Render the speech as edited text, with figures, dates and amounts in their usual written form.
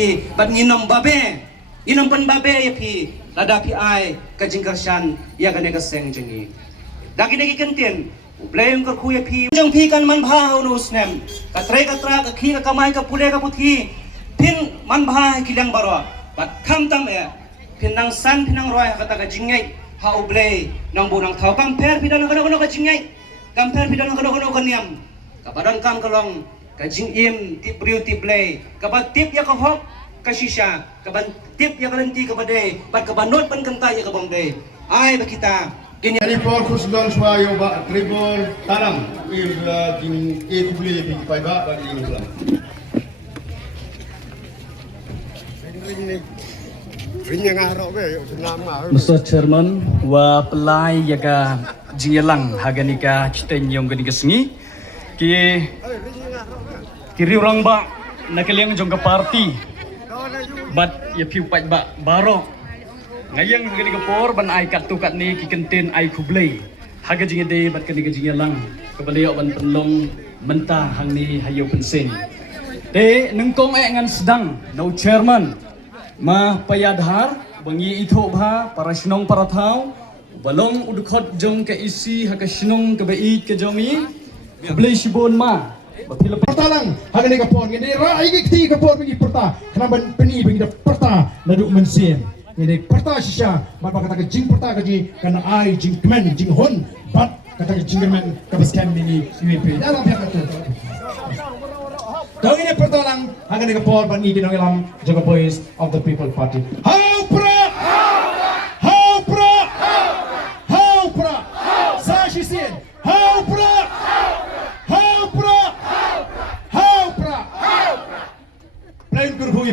pi bat nginom babe inom pan babe ya pi lada pi ai ka jingkarsan ya ka ne ka seng jengi daki ne ki kenten blame ka khu ya pi jong pi kan man bha ho no snem ka tra ka khi ka kamai ka pule ka puthi pin man bha ki lang baro bat kham tam e pin nang san pin nang roi ka ta ka jingai ha uble nang bu nang thau kam per pi dan ka ka jingai kam per pi dan ka ka niam kapadan kam kalong kajing im tip priu tip lay kabat tip ya kahok kasisya kaban tip ya kalenti kabade bat kabanot pan kanta ya kabomde ay bakita kini Tribal khusdon swayo ba tribal tanam il king e kubli pi pai ba ba ini ulang Mr. Chairman wa pelai yaga jingelang haganika citen yong ganika sengi kiri orang ba nakaliang jong ka party bat ya piu pat ba baro ngayang gani ka por ban ai kat tu kat ni ki kenten ai kublai haga jingede bat kani ka jingelang kabaliyo ban penlong menta hang ni hayo pensen te nengkong ngan sedang no chairman ma payadhar bangi itho bha para sinong para thau balong udkhot jong ka isi haka sinong ka bai ka jongi kublai sibon ma pertalang hagani kapon ngene rai gikti kapon bingi perta kanaban peni bingi da perta nadu mensin ngene perta shisha mat kata ke jing perta kaji kana ai jing kemen jing hon bat kata ke jing kemen kabaskan mini UP dalam pihak itu Dong ini pertalang hagani kapon bangi dinong ilam jaga boys of the people party how pra sa shisin how pra Plain Guru